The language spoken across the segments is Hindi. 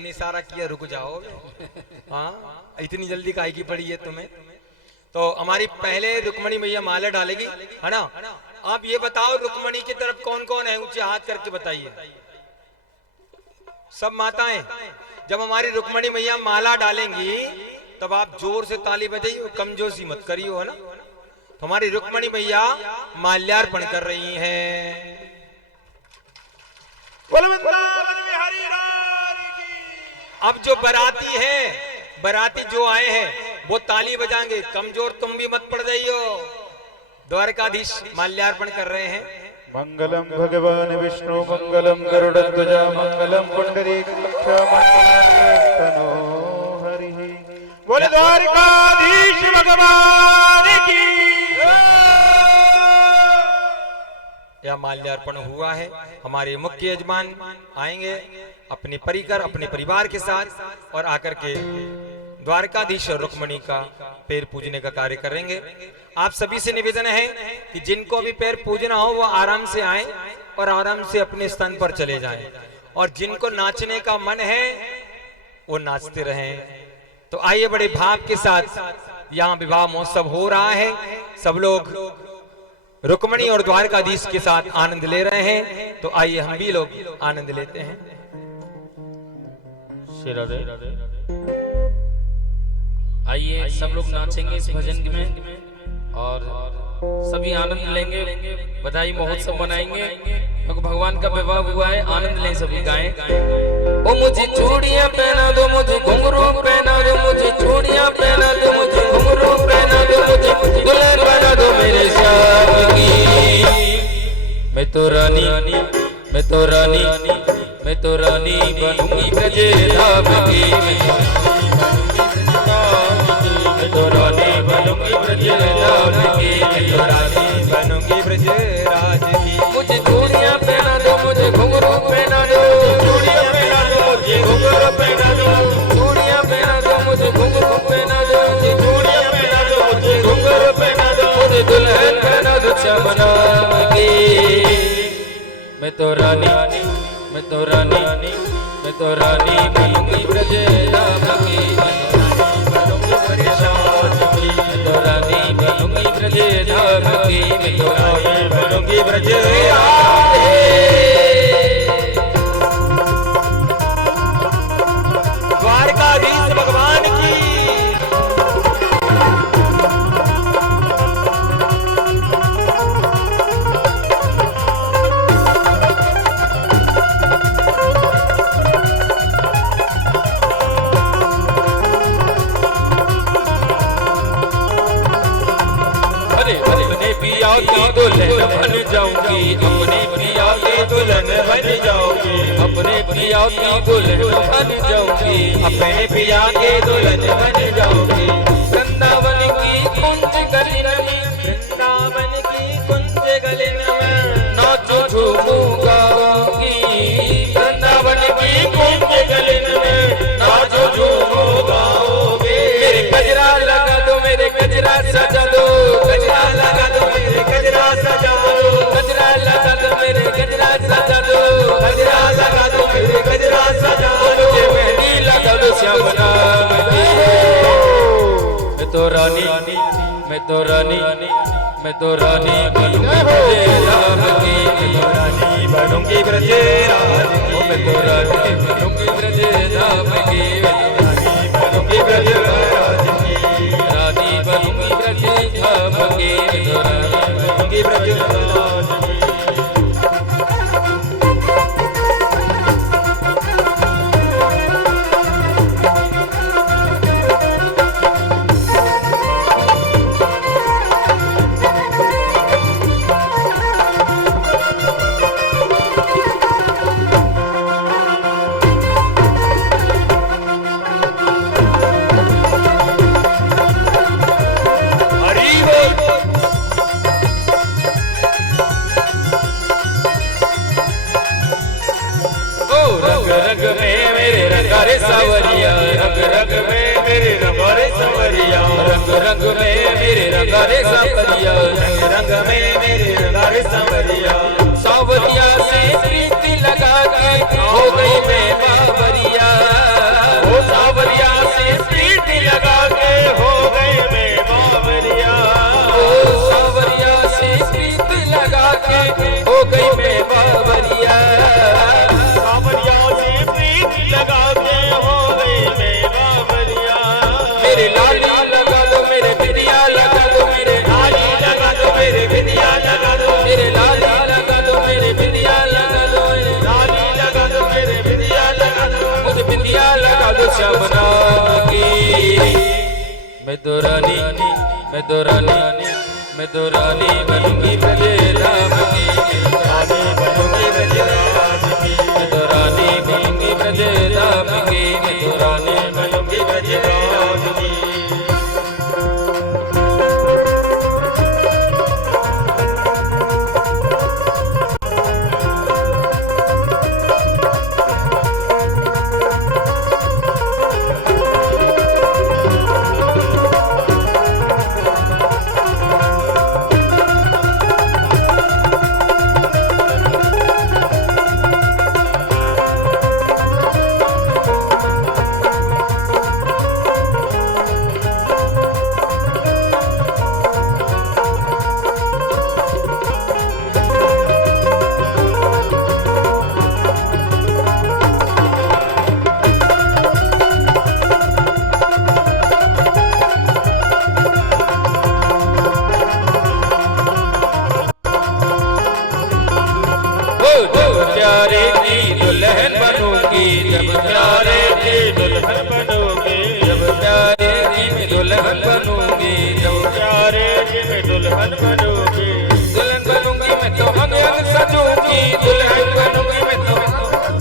हमने इशारा किया रुक जाओ। हाँ, इतनी जल्दी काहे की पड़ी है तुम्हें? तो हमारी पहले रुक्मणी मैया माला डालेगी, है ना? आप ये बताओ रुक्मणी की तरफ कौन कौन है, ऊंचे हाथ करके बताइए। सब माताएं। जब हमारी रुक्मणी मैया माला डालेंगी तब आप जोर से ताली बजाइए, कमजोरी मत करियो, है ना? तो हमारी रुक्मणी मैया माल्यार्पण कर रही हैं। अब जो बराती है, बराती जो आए हैं वो ताली बजाएंगे, कमजोर तुम भी मत पड़ जाइयो। द्वारकाधीश माल्यार्पण कर रहे हैं। मंगलम भगवान विष्णु मंगलम गरुड़ध्वज मंगलम पुंडरीकाक्ष मंगलम हरि। बोले द्वारकाधीश भगवान की। यह माल्यार्पण हुआ है। हमारे मुख्य यजमान आएंगे अपने परिकर अपने परिवार के साथ और आकर के द्वारकाधीश और रुक्मणी का पैर पूजने का कार्य करेंगे। आप सभी से निवेदन है कि जिनको अभी पैर पूजना हो वो आराम से आए और आराम से अपने स्थान पर चले जाएं, और जिनको नाचने का मन है वो नाचते रहें। तो आइए बड़े भाव के साथ यहाँ विवाह महोत्सव हो रहा है। सब लोग रुक्मणी और द्वारकाधीश के साथ आनंद ले रहे हैं। तो आइए हम भी लोग आनंद लेते हैं। आइए सब लोग नाचेंगे इस भजन में और सभी आनंद लेंगे, बधाई महोत्सव मनाएंगे क्योंकि भगवान का विवाह हुआ है। आनंद लें सभी, गाएं। ओ मुझे चूड़ियां पहना दो, मुझे घुंघरू पहना दो, मुझे चूड़ियां पहना दो, मुझे घुंघरू पहना दो, मुझे दुल्हन बना दो मेरे श्याम की। मैं तो रानी, मैं तो रानी, मैं तो रानी बनूंगी ब्रजे धाम की। मैं तो रानी बनूंगी ब्रजे धाम की, मैं तो रानी बनूंगी ब्रजे राज की। मुझे चूड़ियां पहना दो, मुझे घुंघरू पहना दो, चूड़ियां पहना दो, मुझे घुंघरू पहना दो, चूड़ियां पहना दो, मुझे घुंघरू पहना दो, मुझे चूड़ियां पहना दो, मुझे घुंघरू पहना दो, मुझे दुल्हन बना दो श्याम नाम की। मैं तो रानी, मैं तो रानी, मैं तो रानी बनूंगी ब्रजे धाम की। मैं तो रानी बनूंगी ब्रजे धाम की, मैं तो रानी बनूंगी ब्रजे धाम की। द्वारकाधीश भगवान की। दुल्हन बन जाऊंगी, अपने पिया की दुल्हन बन जाऊंगी, अपने पिया की दुल्हन बन जाऊंगी, अपने पिया के दुल्हन बन जाऊंगी। वृंदावन की कुंज गली में, वृंदावन की कुंज गली में नाचो झूमू गाऊंगी। वृंदावन की कुंज गली में नाचो झूमू गाऊंगी। मेरे गजरा लगा दो, मेरे गजरा सजा दो, गजरा लगा दो, मेरे गजरा सजा दो, गजरा लगा दो, मेरे गजरा सजा दो, गजरा लगा दो, मेरे गजरा सजा दो, मुझे मेहंदी लगा दो श्याम नाम की। मैं तो रानी, मैं तो रानी, मैं तो रानी बनूंगी ब्रजे धाम की। मैं तो रानी बनूंगी ब्रजे राज की। मैं तो रानी बनूंगी ब्रजे धाम की। मैं तो रानी बनूंगी ब्रजे राज की। रानी बनूंगी ब्रजे धाम की। मैं तो रानी बनूंगी ब्रजे राज की। सावरिया रंग रंग में मेरे रंगारे सावरिया, रंग रंग में मेरे रंगारे सावरिया, रंग रंग में मेरे रंगारे सावरिया। सावरिया से प्रीति लगा के हो गई मैं बावरिया। तो रानी बनूंगी ब्रज धाम की, रानी बनूंगी ब्रज धाम की, मैं तो रानी बनूंगी ब्रज धाम की, मैं तो रानी बनूंगी ब्रज धाम की। प्यारे की दुल्हन बनूंगी, जब प्यारे की दुल्हन बनूंगी, जब प्यारे की मैं दुल्हन बनूंगी, जब प्यारे की मैं दुल्हन बनूंगी, दुल्हन बनूंगी मैं तो अंग अंग सजूंगी, दुल्हन बनूंगी मैं तो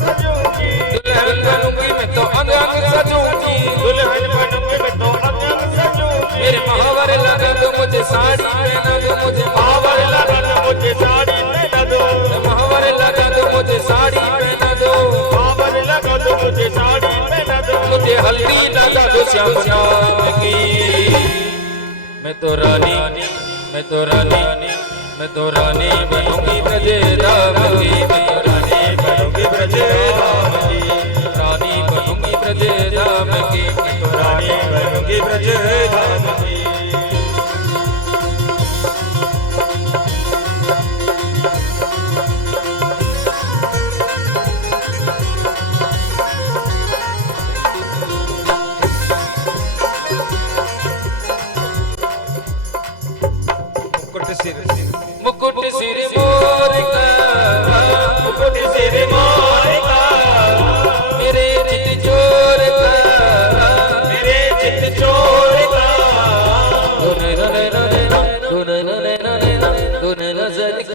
सजूंगी, दुल्हन बनूंगी मैं तो अंग अंग सजूंगी, दुल्हन बनूंगी मैं तो अंग अंग सजूंगी। मेरे महावर लगा दो मुझे साड़ी पहना दो, मुझे महावर लगा दो मुझे साड़ी पहना दो, महावर लगा दो मुझे साड़ी पहना दो, महावर लगा दो मुझे साड़ी पहना दो, मुझे हल्दी लगा दो श्याम नाम की। मैं तो रानी बनूंगी ब्रज धाम की, मैं तो रानी बनूंगी ब्रज धाम की, रानी बनूंगी ब्रज धाम की, मैं तो रानी बनूंगी ब्रज धाम की। मुकुट सिर मोर का, मुकुट सिर मोर का, मेरे चित चोर का, मेरे चित चोर का, धुन नजर के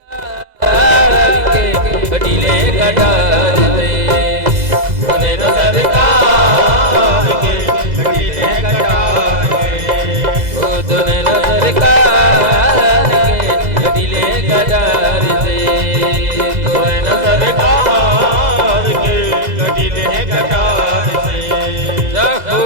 कटीले का डाल दे, धुन नजर के कटीले का डाल दे, ओ धुन नजर का कटीले का डाल दे, धुन नजर के कटीले का डाल दे। रखो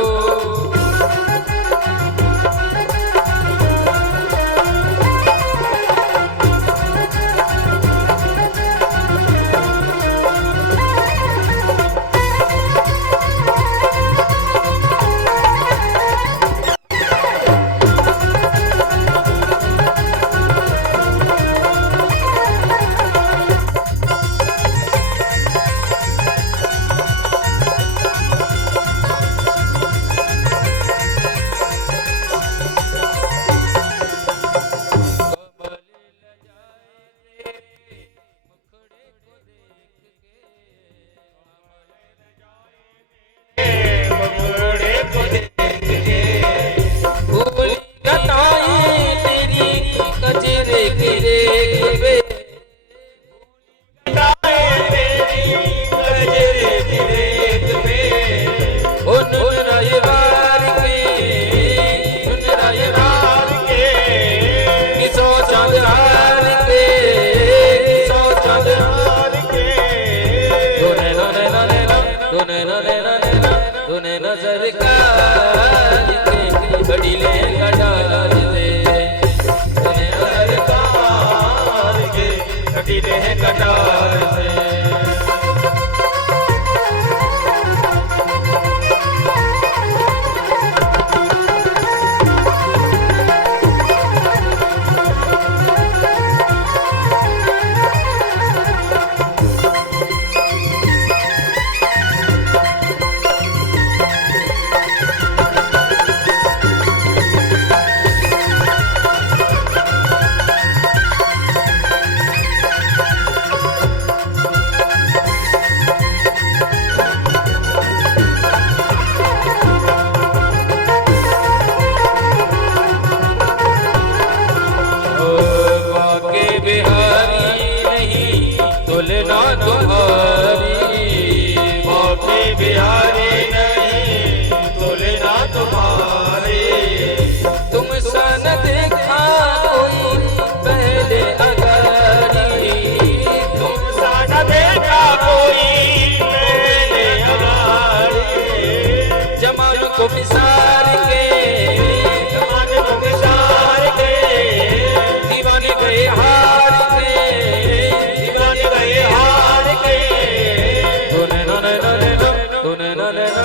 नैना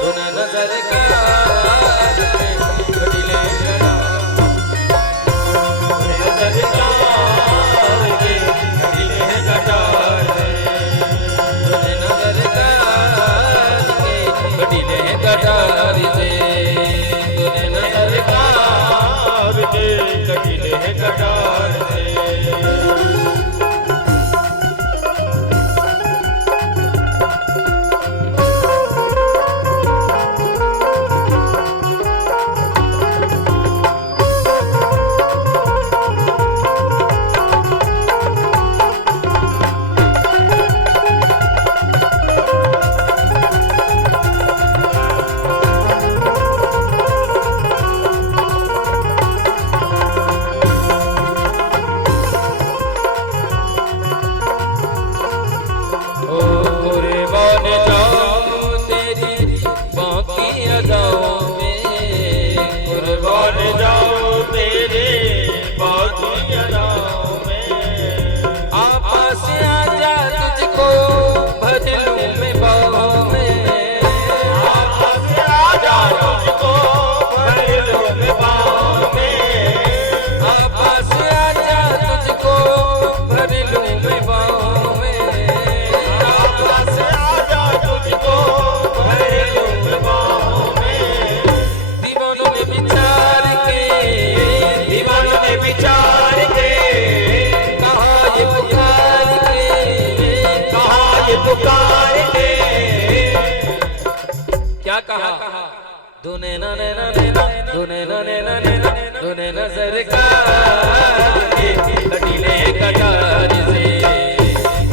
तूने नजर कार के कटिले तूने नजर कार के कटिले कटार से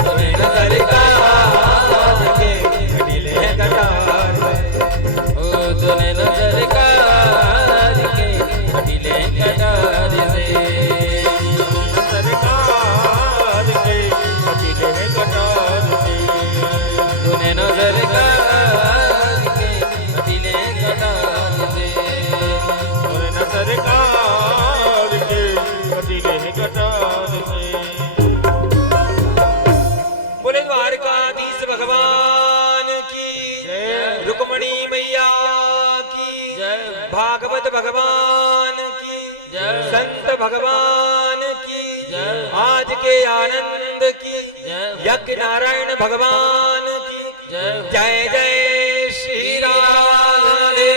तूने नजर कार के कटिले कटार ओ तूने नजर कार के कटिले कटार से नजर कार के कटिले कटार से तूने नजर कार के कटिले कटार से सरकार के कटिले कटार से। बोले द्वारकाधीश भगवान की जय। रुक्मणी मैया की जय। भागवत भगवान की जय। संत भगवान की जय। आज के आनंद की जय। यज्ञ नारायण भगवान की जय। जय जय श्री राधे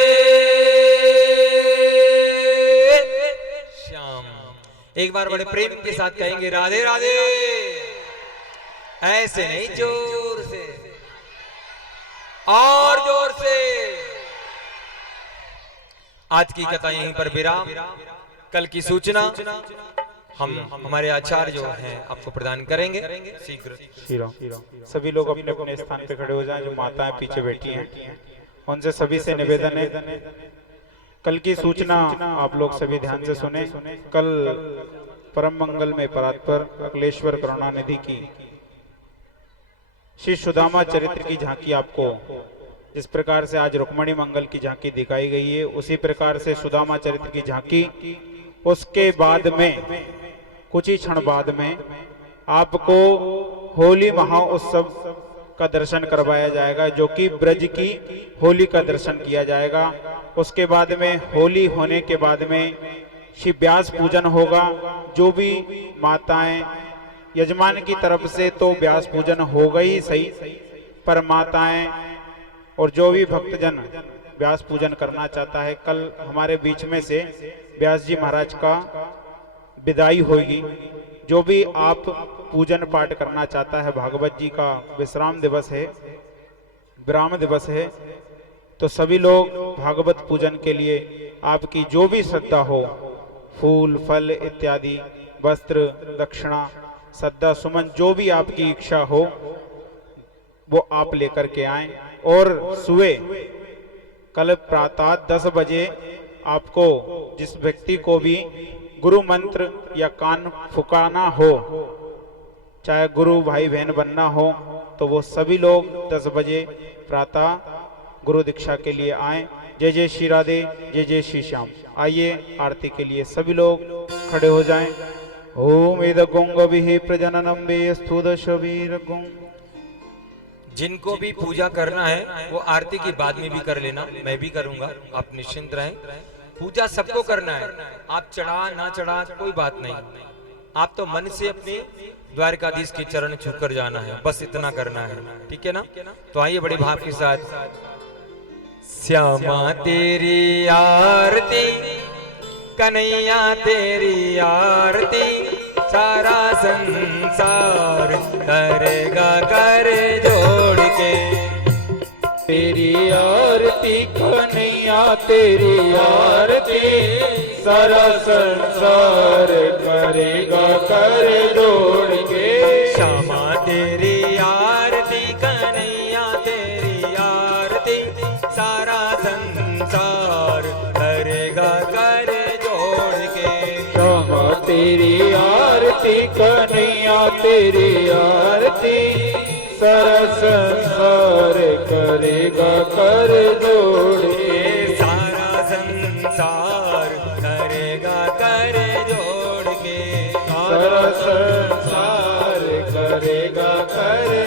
श्याम। एक बार बड़े प्रेम के साथ कहेंगे राधे राधे। ऐसे नहीं, जोर से और जोर से। आज की कथा यहीं पर विराम। कल की सूचना हम हमारे आचार्य जो हैं आपको प्रदान करेंगे शीघ्र। सभी लोग अपने अपने स्थान पे खड़े हो जाएं। जो माताएं पीछे बैठी हैं उनसे सभी से निवेदन है, कल की सूचना आप लोग सभी ध्यान से सुने। कल परम मंगल में परात्पर अखिलेश्वर करुणानिधि की श्री सुदामा चरित्र की झांकी आपको जिस प्रकार से आज रुक्मणी मंगल की झांकी दिखाई गई है, उसी प्रकार से सुदामा चरित्र की झांकी उसके बाद में कुछ ही क्षण बाद में आपको होली महाउत्सव का दर्शन करवाया जाएगा, जो कि ब्रज की होली का दर्शन किया जाएगा। उसके बाद में होली होने के बाद में श्री व्यास पूजन होगा। जो भी माताएं यजमान की तरफ से तो व्यास पूजन होगा ही सही, पर माताएं और जो भी भक्तजन व्यास पूजन करना चाहता है, कल हमारे बीच में से व्यास जी महाराज का विदाई होगी। जो भी आप पूजन पाठ करना चाहता है, भागवत जी का विश्राम दिवस है, विराम दिवस है, तो सभी लोग भागवत पूजन के लिए आपकी जो भी श्रद्धा हो, फूल फल इत्यादि, वस्त्र दक्षिणा श्रद्धा सुमन, जो भी आपकी इच्छा हो वो आप लेकर के आएं। और सुबह कल प्रातः 10 बजे आपको जिस व्यक्ति को भी गुरु मंत्र या कान फुकाना हो, चाहे गुरु भाई बहन बनना हो, तो वो सभी लोग 10 बजे प्रातः गुरु दीक्षा के लिए आएं। जय जय श्री राधे, जय जय श्री श्याम। आइए आरती के लिए सभी लोग खड़े हो जाएं। ओम इदगुंग विहि प्रजननम वे स्थूद शबीर गुंग जिनको भी पूजा करना है वो आरती की बाद में भी कर लेना, मैं भी करूंगा, आप निश्चिंत रहें। पूजा सबको करना है, आप चढ़ा ना चढ़ा कोई बात नहीं, आप तो मन से अपने द्वारकाधीश के चरण छू कर जाना है, बस इतना करना है, ठीक है ना। तो आइए बड़े भाव के साथ। श्यामा तेरी आरती, कन्हैया तेरी आरती, सारा संसार करेगा कर जोड़ के। तेरी आरती कन्हैया तेरी आरती, सारा संसार करेगा कर जोड़ के। श्यामा तेरी आरती, कन्हैया तेरी आरती, सारा संसार करेगा कर जोड़ के। श्यामा तेरी आरती कन्हैया तेरी आरती, सारा संसार करेगा कर जोड़ के। सारा संसार करेगा कर जोड़ के। सारा संसार करेगा कर